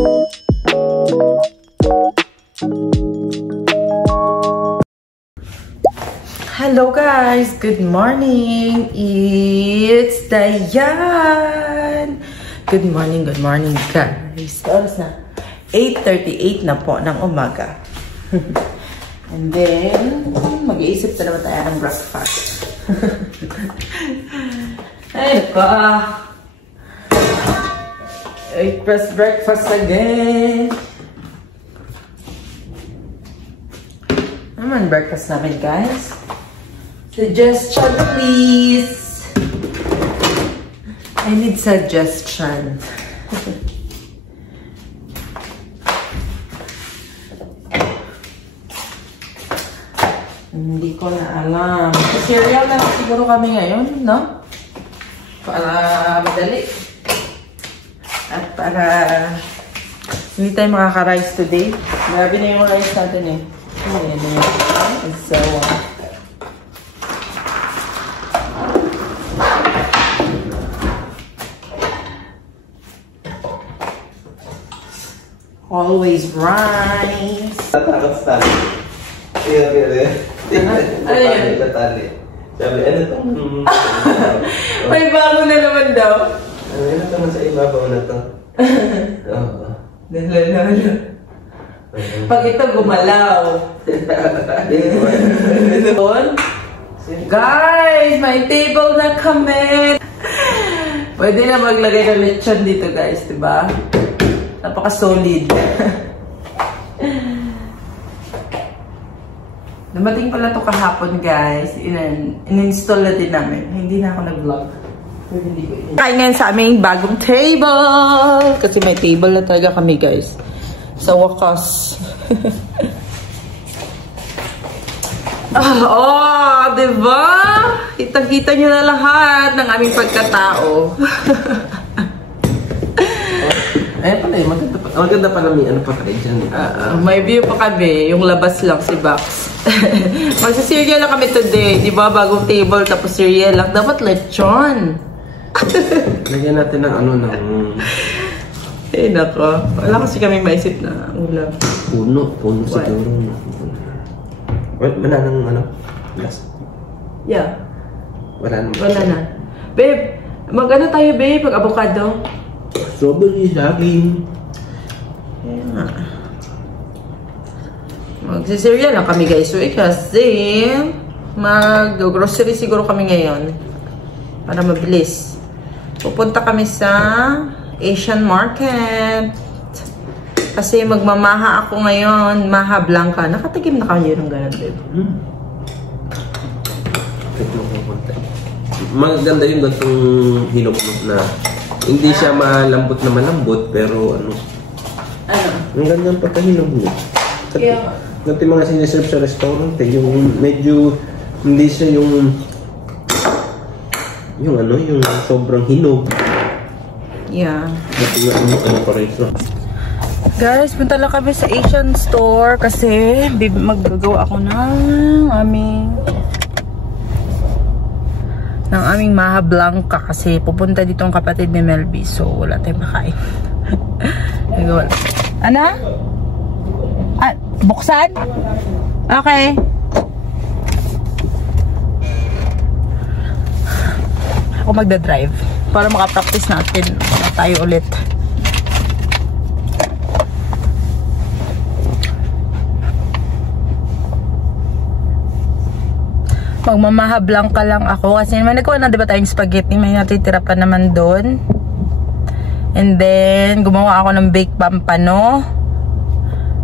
Hello guys, good morning. It's Dayan. Good morning guys. Oras na 8:38 na po ng umaga. And then mag-iisip na naman tayo ng breakfast. Ay pa. Breakfast again. Ano man breakfast namin guys? Suggestion, please. I need suggestion. Hindi ko na alam. Cereal na siguro kami ngayon, no? Para madali. At para hindi tayo makaka-rice today. Grabe na yung rice natin eh. Ayan na yun. And so always rice. Tatakot tali. Iya. Ano yan? Tali. Sabi, ano ito? May bago na naman daw. Ano yun ito sa ibabaw na ito? Oo. Nalalala. Pag ito gumalaw. Guys, may table na kami. Pwede na maglagay ng lechon dito guys, diba? Napaka-solid. Dumating pala to kahapon guys. In-install na din namin. Hindi na ako nag-vlog. Kain ngayon sa aming bagong table. Kasi may table na talaga kami guys. Sa wakas. Diba? Kitang-kita nyo na lahat ng aming pagkatao. Ayan pala eh, maganda pa namin ano pa tayo dyan. May view pa kami, yung labas lang si Bax. Magsa-cereal lang kami today, di ba? Bagong table, tapos cereal lang. Dapat lechon. Lagyan natin ng ano, ng... Eh, nako. Wala kasi kami maisip na ulam. Puno siguro. Wala nang ano? Last. Yeah. Wala na. Babe, mag-ano tayo babe? Mag-avocado? Strawberry sa akin. Kaya nga. Magsi-cereal lang kami guys. Kasi mag-grocery siguro kami ngayon. Para mabilis. Pupunta kami sa Asian Market. Kasi magmamaha ako ngayon. Maha Blanca. Nakatikim na kayo ng ganun, babe. Maganda yung gantong hinog na hindi siya malambot na malambot, pero ano? Ang ganda ng pagkahinog niya. Yeah. Ganito yung mga siniserve sa restaurant eh, yung medyo hindi siya yung ano, yung sobrang hinog. Yeah. Ano pa rin ito. Guys, punta lang kami sa Asian store kasi maggagawa ako ng aming Maha Blanca kasi pupunta dito ang kapatid ni Melby, so wala tayong makain. Nagawa lang. Ano? Buksan? Okay. Ako magdadrive para makapractice natin na tayo ulit. Magmamaha Blanca lang ako kasi may nagawa na diba tayong spaghetti, may natitira pa naman doon. And then gumawa ako ng baked pampano.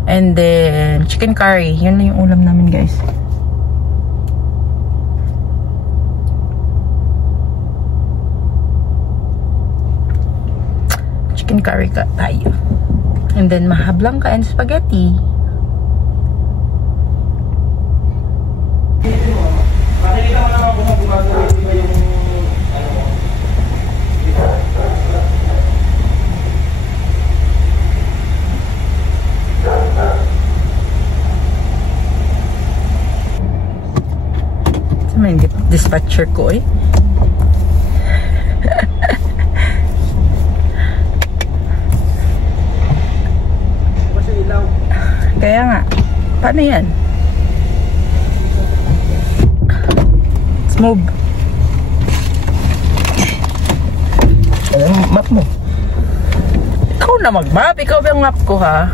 And then chicken curry. Yun na yung ulam namin guys. Chicken curry ka tayo. And then Maha Blanca and spaghetti. Makikita mo naman kung gumagawa yung ano mo. Sama yung dispatcher ko eh. Kaya nga. Paano yan? Let's move. Map mo. Ikaw na mag-map. Ikaw ba yung map ko, ha?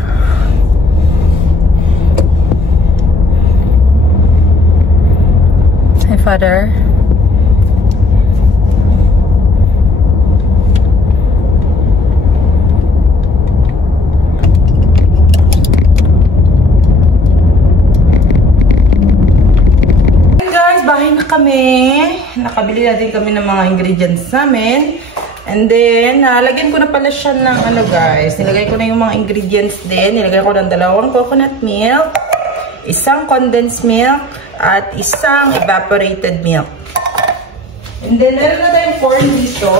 Hi, Father. Bahay na kami. Nakabili na din kami ng mga ingredients namin. And then, lagyan ko na pala siya ng ano guys. Nilagay ko na yung mga ingredients din. Nilagay ko ng 2 coconut milk, 1 condensed milk, at 1 evaporated milk. And then, meron na tayong corn dito.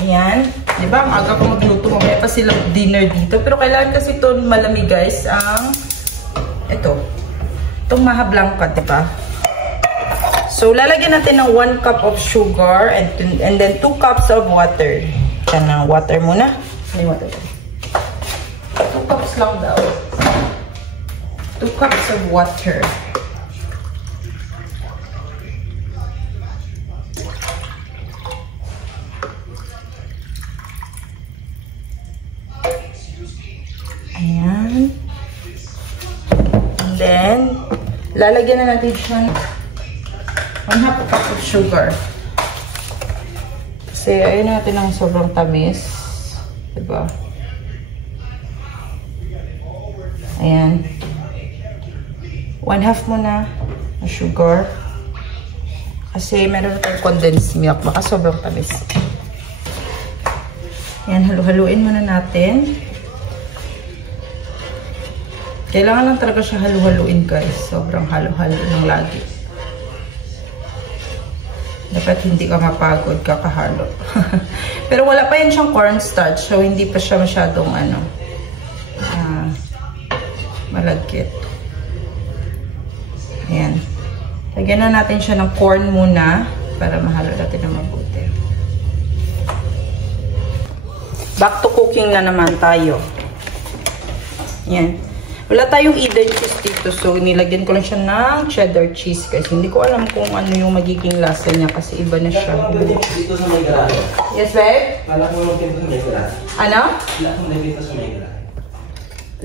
Ayan. Diba? Ang aga ko magluto. Mamaya pa sila dinner dito. Pero kailangan kasi ito malamig guys. Ito. Itong maha blanca, diba? So, lalagyan natin ng 1 cup of sugar and then 2 cups of water. Yan na, water muna. Ano yung water? 2 cups lang daw. 2 cups of water. Ayan. And then, lalagyan na natin siya 1/2 cup of sugar. Kasi ayun natin ang sobrang tamis. Diba? Ayan. 1/2 muna na sugar. Kasi meron na tayong condensed milk. Baka sobrang tamis. Ayan, halu-haluin muna natin. Kailangan lang talaga siya halu-haluin guys. Sobrang halo-halo ng lagi. Dapat hindi ka mapagod kakahalo. Pero wala pa yan siyang cornstarch. So hindi pa siya masyadong malagkit. Ayan. Lagyan na natin siya ng corn muna. Para mahalo natin na mabuti. Back to cooking na naman tayo. Ayan. Wala tayong Eden cheese dito. So, nilagyan ko lang siya ng cheddar cheese. Guys, hindi ko alam kung ano yung magiging lasa niya. Kasi iba na siya. Dito sa may garage. Yes, babe? Wala kong magpinto sa may garage. Ano? Wala kong nagpinto sa may garage.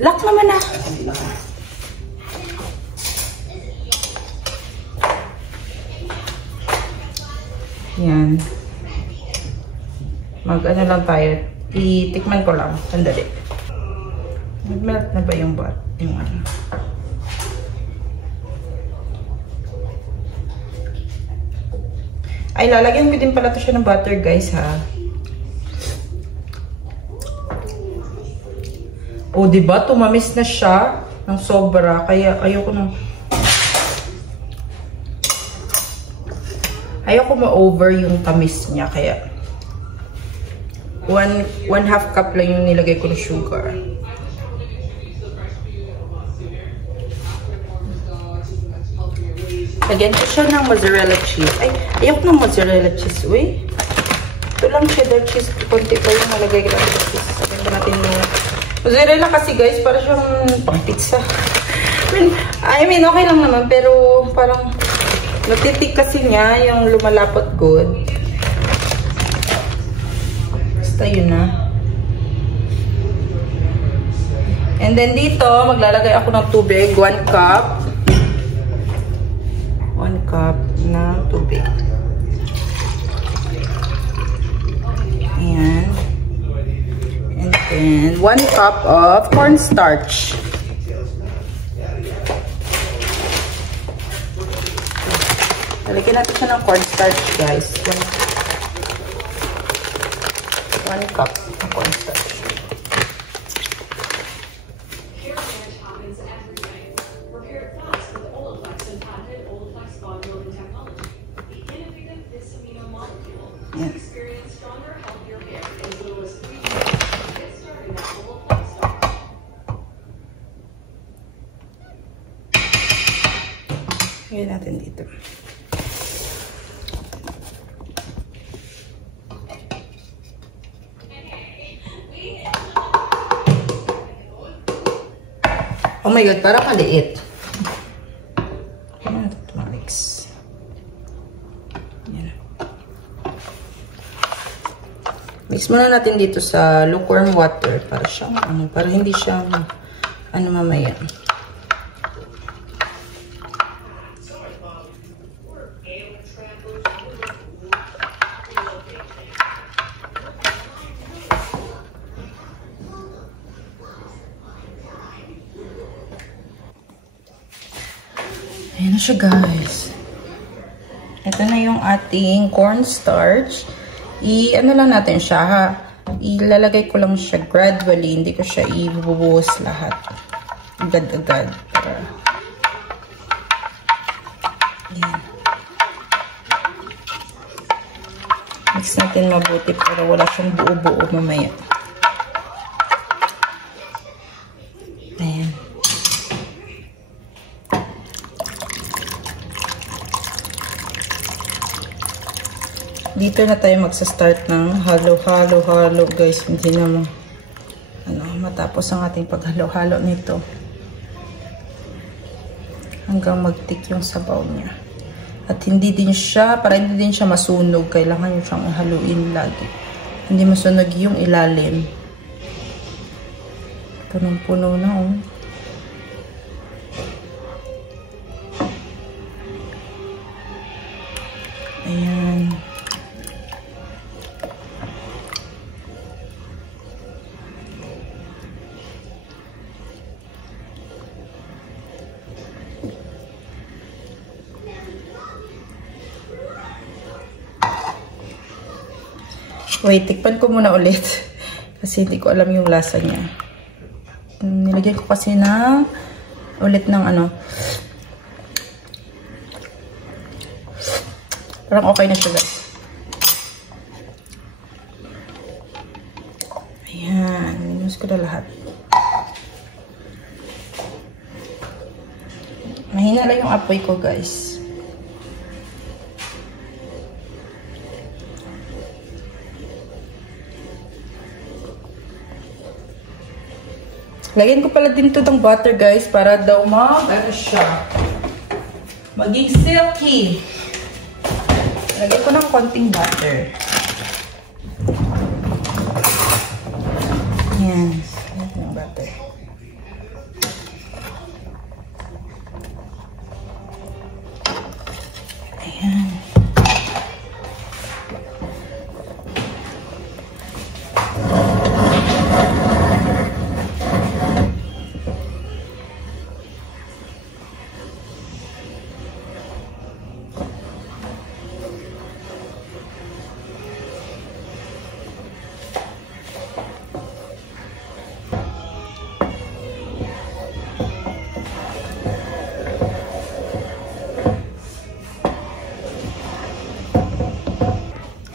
Lock naman na. Yan. Mag-ano lang tayo. Itikman ko lang. Sandali. Nag-melt na ba yung bat? Yung ano. Ay, lalagyan ko din pala ito siya ng butter, guys, ha? O, diba? Tumamis na siya ng sobra. Kaya, ayoko nang... Ayoko ma-over yung tamis niya. Kaya, 1/2 cup lang yung nilagay ko ng sugar. Lagyan ko siya ng mozzarella cheese. Ay, ayoko ng mozzarella cheese. Uy. Ito lang cheddar cheese. Kunti pa yung nalagay ko ng cheese. Lagyan ko natin yung... Mozzarella kasi guys, para siyang pang pizza. I mean, okay lang naman. Pero parang natitik kasi niya yung lumalapot good. Basta yun na. And then dito, maglalagay ako ng tubig. 1 cup. 1 cup na tubig. Ayan. And then, 1 cup of cornstarch. Lalagyan natin siya ng cornstarch, guys. 1 cup ng cornstarch. Lagyan natin dito. Oh my God, parang maliit. Ayan, ito mix. Ayan. Mix muna natin dito sa lukewarm water para siyang, para hindi siyang, mamaya. Ayan na siya, guys. Ito na yung ating cornstarch. Ano lang natin siya, ha? Ilalagay ko lang siya gradually. Hindi ko siya ibubuhos lahat. Agad-agad. Ayan. Mix natin mabuti para wala siyang buo-buo mamaya. Ayan. Dito na tayo magsa-start ng halo-halo guys. Hindi na matapos ang ating paghalo-halo nito. Hanggang mag-tick yung sabaw niya. At hindi din siya, para hindi din siya masunog, kailangan nyo siyang haluin lagi. Hindi masunog yung ilalim. Punong-puno na, oh. Ayan. Wait, tikpan ko muna ulit. Kasi hindi ko alam yung lasa niya. Nilagyan ko kasi ulit ng parang okay na siya, guys. Ayan. Minus ko na lahat. Mahina lang yung apoy ko, guys. Lagyan ko pala din ito ng butter, guys, para daw siya maging silky. Lagyan ko ng konting butter. Ayan. Lagyan ko ng butter. Ayan.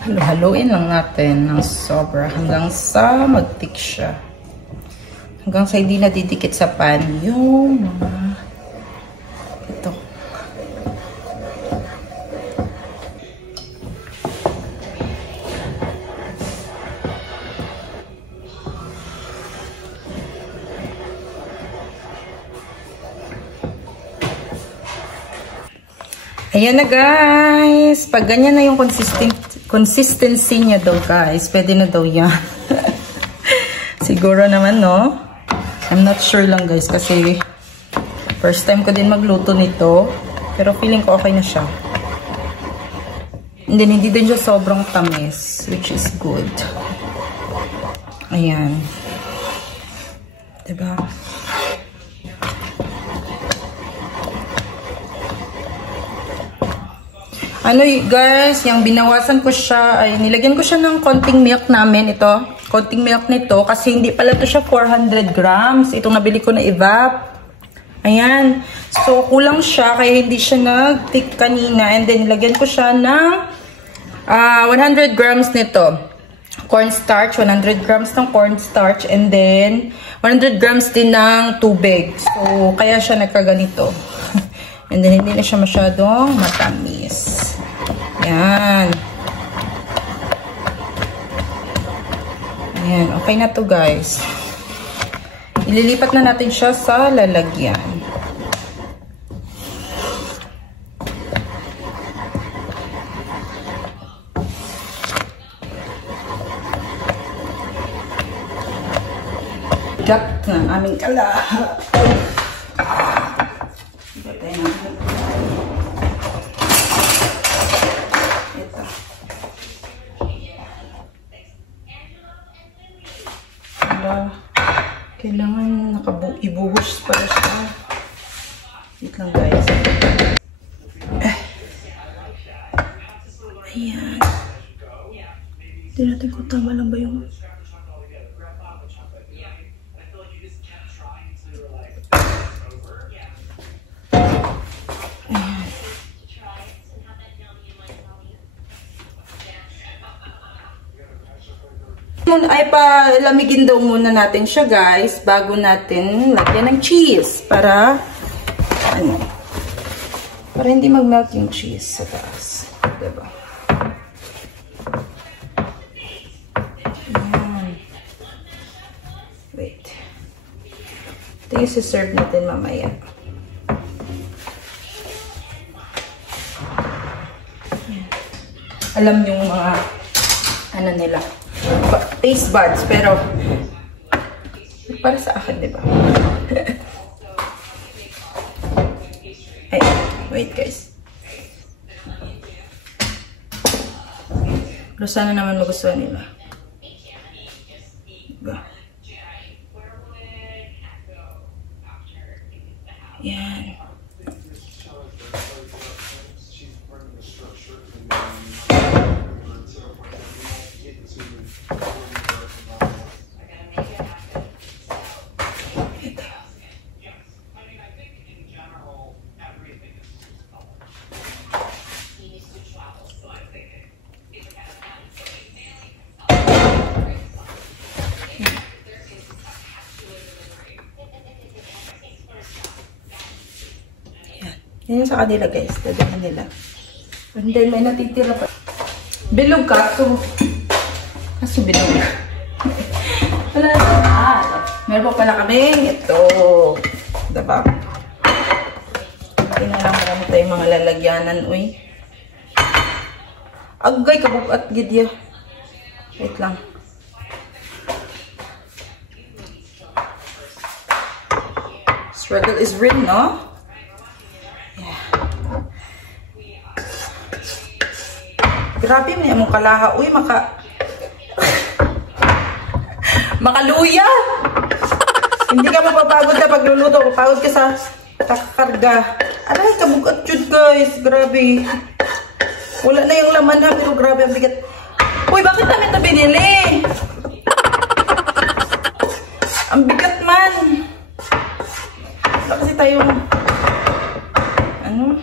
Halo-haloin lang natin ng sobra hanggang sa mag-tick siya. Hanggang sa hindi nadidikit sa pan yung mga ito. Ayan na, guys. Pag ganyan na yung consistency niya daw, guys, pwede na daw yan. Siguro naman, no? I'm not sure lang, guys, kasi first time ko din magluto nito. Pero feeling ko okay na siya. And then, hindi din siya sobrang tamis, which is good. Ayan. Diba? Guys, yung binawasan ko siya, ay nilagyan ko siya ng konting milk namin, ito. Konting milk nito, kasi hindi pala ito siya 400 grams. Itong nabili ko na evap. Ayan. So, kulang siya, kaya hindi siya nag-tick kanina. And then, nilagyan ko siya ng 100 grams nito. Cornstarch, 100 grams ng cornstarch. And then, 100 grams din ng tubig. So, kaya siya nagkaganito. And then, hindi na siya masyadong matamis. Yan. Ayan. Okay na to, guys. Ililipat na natin siya sa lalagyan. Gat ng aming kalahat. Kailangan ibuhos para siya. Wait lang guys. Ayan. Hindi natin kung tama lang ba yung... Ay, palamigin daw muna natin siya guys bago natin lagyan ng cheese para ano, para hindi mag-melt yung cheese sa taas, diba? Ayan. Wait, ito yung serve natin mamaya. Ayan. Alam yung mga ano nila, taste buds, pero para sa akin, diba? Ay, wait guys. Pero sana naman magustuhan nila. Diba? Yan. Yan yung sa kanila guys. Dadaan nila. And then may natitira pa. Bilog ka. Kaso bilog. Wala na. Meron pa pala kami. Ito. Diba? Tingnan lang marami tayong mga lalagyanan. Uy. Agay kabog at gidya. Wait lang. Struggle is real, no? Grabe, may among kalaha. Uy, makaluya! Hindi ka mapapagod na pagluluto. Mapagod ka sa kakakarga. Aray, kabugat yun, guys. Grabe. Wala na yung laman ha, pero grabe ang bigat. Uy, bakit namin ito binili? Ang bigat man. Wala kasi tayong... ano?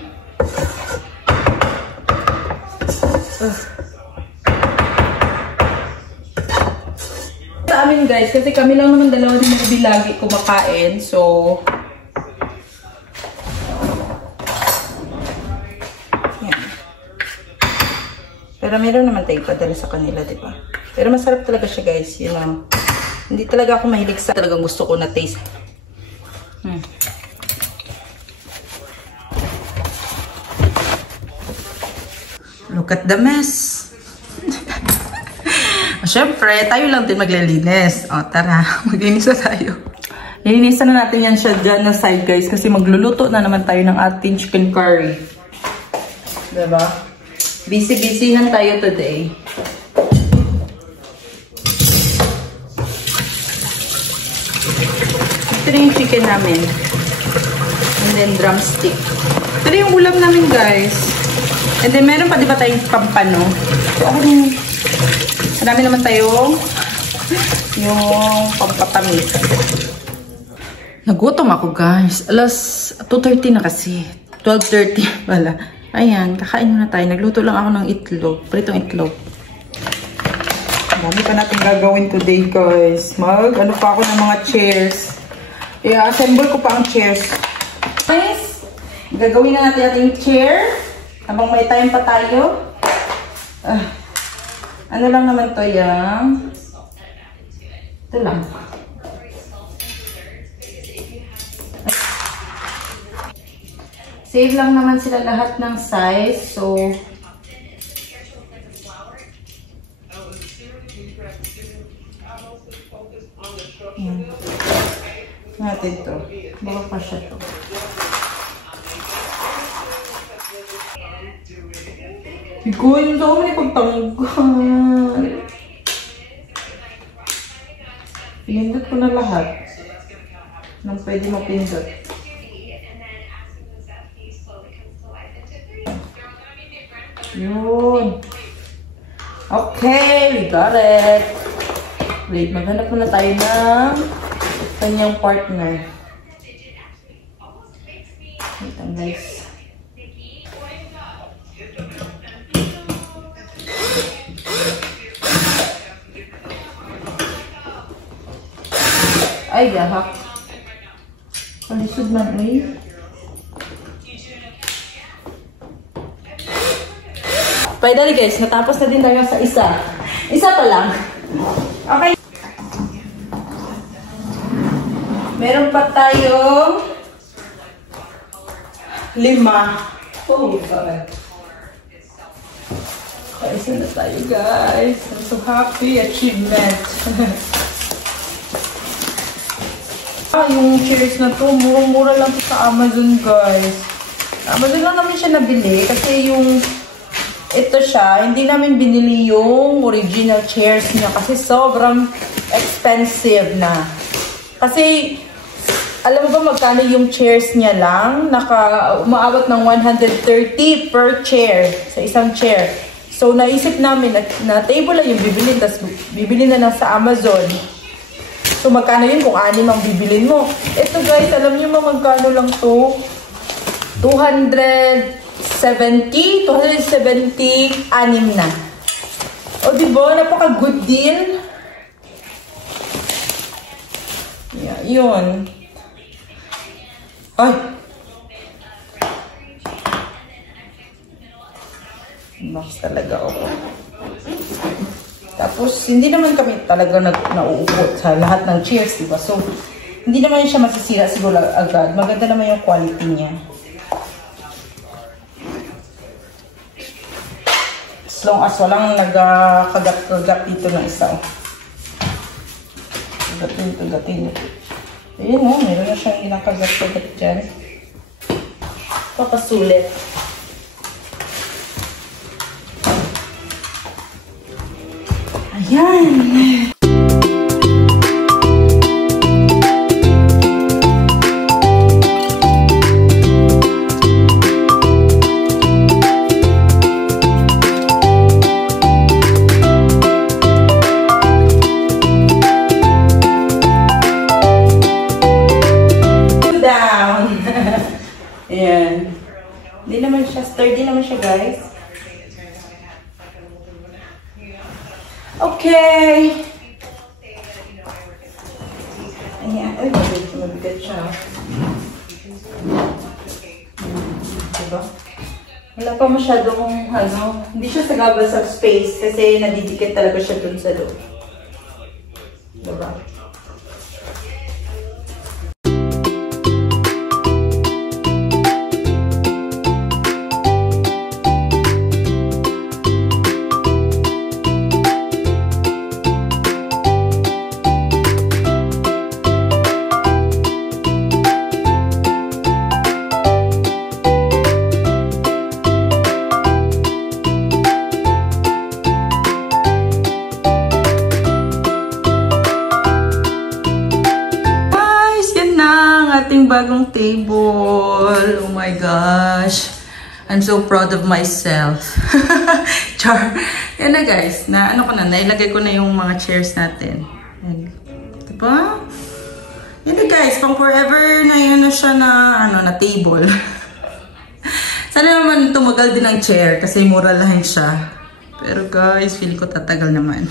Sa amin guys, kasi kami lang naman dalawa din mga lagi kumakain, so yan. Pero meron naman tayo padala sa kanila, diba? Pero masarap talaga siya guys, you know. Hindi talaga ako mahilig sa talagang gusto ko na taste. Look at the mess. Siyempre, tayo lang din maglilinis. O, tara. Maglinis na tayo. Lilinisan na natin yan siya dyan na side, guys. Kasi magluluto na naman tayo ng ating chicken curry. Diba? Busy-busyhan tayo today. Ito na yung chicken namin. And then drumstick. Ito na yung ulam namin, guys. And then, meron pa diba tayong pampano? So, marami naman tayong yung pampatamis. Nagutom ako, guys. Alas 2:30 na kasi. 12:30 pala. Ayan, kakain muna tayo. Nagluto lang ako ng itlog. Pritong itlog. Dami pa natin gagawin today, guys. Ano pa ako ng mga chairs. I-assemble ko pa ang chairs. Guys, gagawin na natin ating chair. Habang may time pa tayo. Ano lang naman to yung... Ito lang. Save lang naman sila lahat ng size. So, yan. Natin to. Baka pa siya to. Ikaw, yung daw mo pagtanggal. Pinindot ko na lahat nang pwede mapindot. Yun. Okay, we got it. Wait, maghanap muna tayo ng kanyang partner. Wait lang guys. Ay, gahak. Palisod man, eh. Finally guys, natapos na din tayo sa isa. Isa pa lang. Okay. Meron pa tayong 5. Oh, God. Isa na tayo guys. I'm so happy. Achievement. Yung chairs na to, murang-mura lang sa Amazon guys. Amazon lang namin siya nabili kasi yung ito siya, hindi namin binili yung original chairs niya kasi sobrang expensive na. Kasi, alam mo ba magkano yung chairs niya lang? Umaabot ng 130 per chair, sa isang chair. So, naisip namin na table lang yung bibilin, tapos bibili na lang sa Amazon. So, magkano yun kung 6 ang bibilin mo? Ito guys, alam niyo ba magkano lang to? 270, 6 na. O, diba? Napaka-good deal. Yeah, yun. Ay! Box talaga ako. Tapos, hindi naman kami talaga nauupot sa lahat ng chairs, diba? So, hindi naman siya masisira siguro agad. Maganda naman yung quality niya. As long as walang nagkagat-kagat dito ng isa. Kagatin. Ayun o, meron na siyang ginakagat-kagat dyan. Papasulit. Ayan! Ayan. Hindi naman siya, sturdy naman siya guys. Okay. Ayan. Ay, mabigat siya. Diba? Wala pa masyadong, hindi siya sagabal sa space kasi nadidikit talaga siya dun sa loob. Diba? Ating bagong table. Oh my gosh. I'm so proud of myself. Char. Yan na guys. Nailagay ko na yung mga chairs natin. Yan. Diba? Yan na guys. Pang forever na yun na siya na table. Sana naman tumagal din ang chair kasi mura lang siya. Pero guys, feeling ko tatagal naman.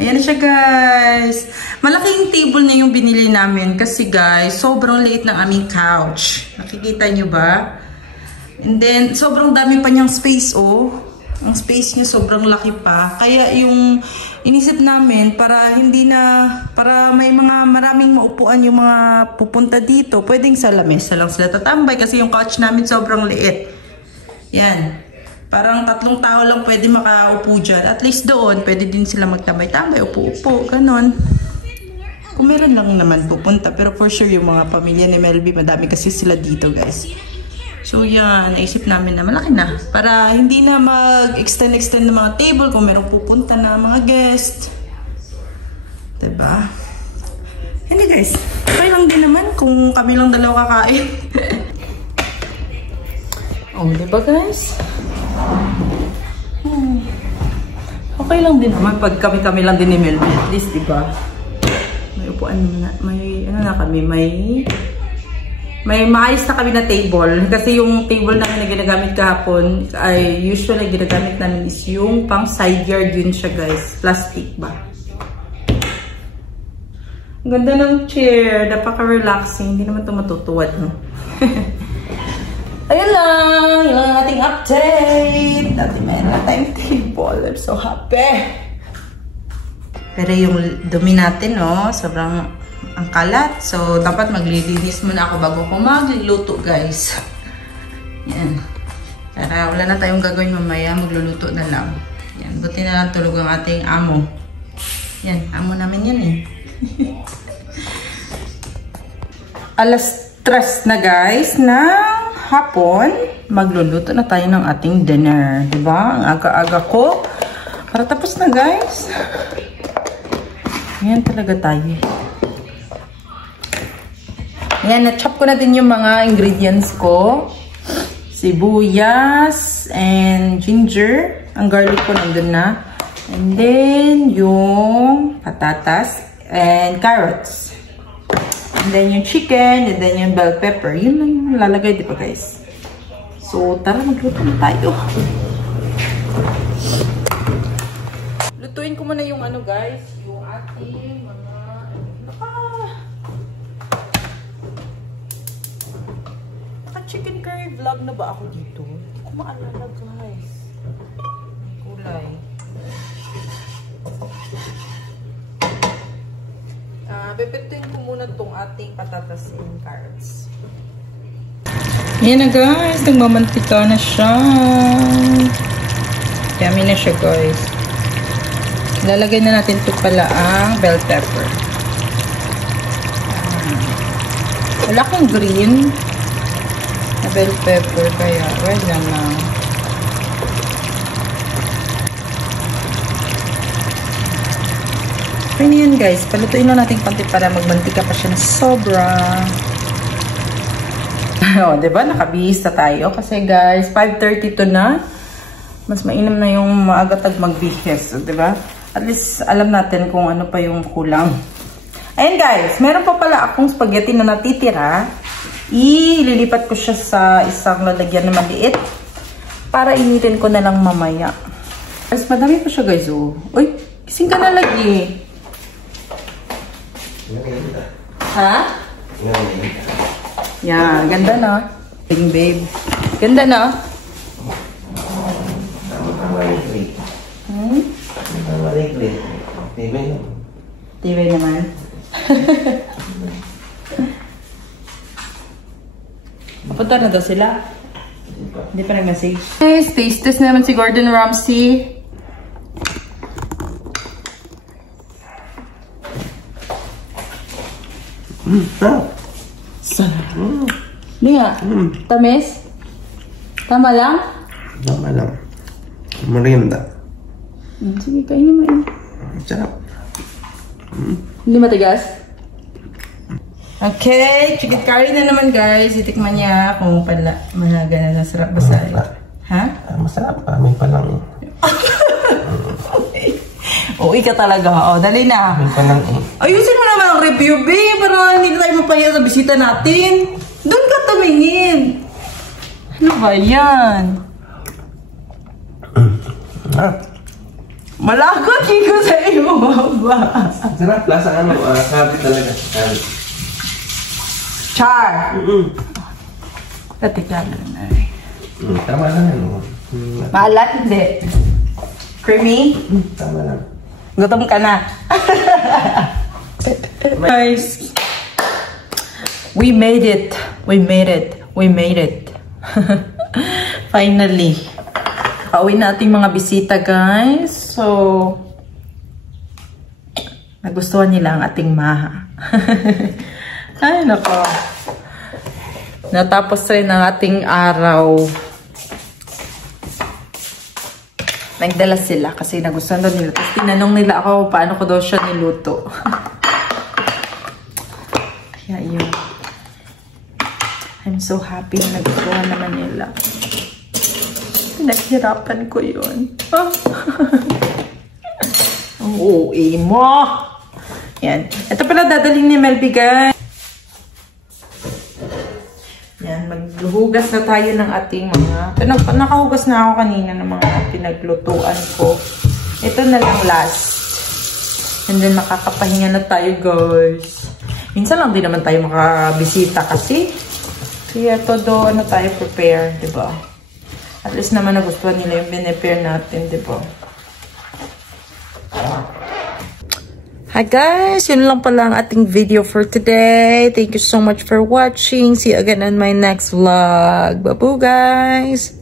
Ayan na siya guys. Malaking table na yung binili namin kasi guys, sobrang liit ng aming couch. Nakikita nyo ba? And then, sobrang dami pa niyang space oh. Ang space niya sobrang laki pa. Kaya yung inisip namin para para may maraming maupuan yung mga pupunta dito, pwedeng sa lamesa lang sila tatambay kasi yung couch namin sobrang liit. Yan. Parang 3 tao lang pwede makaupo dyan. At least doon, pwede din sila magtambay-tambay, upo-upo, ganon. Kung meron lang naman pupunta. Pero for sure, yung mga pamilya ni Melby, madami kasi sila dito, guys. So, yan. Naisip namin na malaki na. Para hindi na mag-extend ng mga table kung merong pupunta na mga guest. Diba? Hindi, guys. Okay lang din naman kung kami lang dalawa kakain. Oh, diba, guys? Okay lang din naman pag kami lang din ni Melby. At least, diba? May upuan na, may maayos na kami na table. Kasi yung table namin na ginagamit kahapon, ay usually ginagamit namin is yung pang side yard yun siya, guys. Plastic ba? Ganda ng chair. Napaka-relaxing. Hindi naman ito matutuwad, no? Ayun lang. Yun lang ang ating update. Dati may timetable. I'm so happy. Pero yung dumi natin, no? Sobrang ang kalat. So, dapat maglilinis muna ako bago ko magluluto, guys. Yan. Para wala na tayong gagawin mamaya. Magluluto na lang. Yan. Buti na lang tulog ang ating amo. Yan. Amo namin yan, eh. Alas 3 na, guys, na hapon, magluluto na tayo ng ating dinner. Diba? Ang aga-aga ko. Para tapos na, guys. Ayan talaga tayo. Ayan, na-chop ko na din yung mga ingredients ko. Sibuyas and ginger. Ang garlic ko nandun na. And then, yung patatas and carrots. And then yung chicken, and then yung bell pepper. Yun lang yung lalagay, di ba, guys? So, tara, magluto na tayo. Lutuin ko muna yung ano, guys. Yung ating mga... Naka-chicken curry vlog na ba ako dito? Hindi ko maalala, guys. Kulay. Pipituin ko muna itong ating patatas and carrots. Yan na, guys. Nagmamantika na siya. Yummy na siya, guys. Lalagay na natin ito pala ang bell pepper. Wala akong green na bell pepper, kaya red lang lang. Pwede yan, guys. Palutuin na natin konti para magmantika pa siya na sobra. O, diba? Nakabihis na tayo. Kasi, guys, 5:32 na. Mas mainam na yung maagatag magbihis. O, diba? At least, alam natin kung ano pa yung kulang. Ayan, guys. Meron pa pala akong spaghetti na natitira. Ililipat ko siya sa isang lalagyan na maliit. Para initin ko na lang mamaya. Guys, madami pa siya, guys. Oh. Uy, gising ka na lagi. Ha? Yan, ganda na. Babe. Ganda na. TV naman. Papunta na daw sila. Hindi pa nag-message. Guys, taste test naman si Gordon Ramsay. Sarap. Hindi nga. Tamis? Tama lang? Tama lang. Merienda. Sige, kainin mo yun. Sarap. Hindi matigas? Okay, chicken curry na naman, guys. Itikman niya kung pala mahalaga na sarap ba sa... Ha? Masarap. May palang. Uwi ka talaga. O, dali na. May palang eh. Ayusin mo naman ang review, babe. Para hindi tayo mapahiya sa bisita natin. Doon ka tumingin. Ano ba yan? Malakot ko sa iyo, baba. Sarap. Lasa ano. Sabi talaga. Char. Tatikala na eh. Tama lang ano. Maalat? Hindi. Creamy? Tama lang. Gutom ka na. Guys, we made it. We made it. We made it. Finally. Pauwi na ating mga bisita, guys. So, nagustuhan nila ang ating maha. Ay, nako. Natapos rin ang ating araw. Nagdala sila kasi nagustuhan daw nila. Tapos tinanong nila ako paano ko daw siya niluto. Kaya yun. I'm so happy na nagustuhan naman nila. Pinaghirapan ko yun. Ang OA mo! Yan. Ito pala dadaling ni Melby, guys. Yan, maghugas na tayo ng ating mga... Nakahugas na ako kanina ng mga pinaglutuan ko. Ito na lang last. And then makakapahinga na tayo, guys. Minsan lang din naman tayo makabisita kasi. Kaya todo ano tayo prepare, diba? At least naman nagustuhan nila yung binipare natin, diba? Hi guys! Yun lang pala ang ating video for today. Thank you so much for watching. See you again on my next vlog. Bye-bye guys!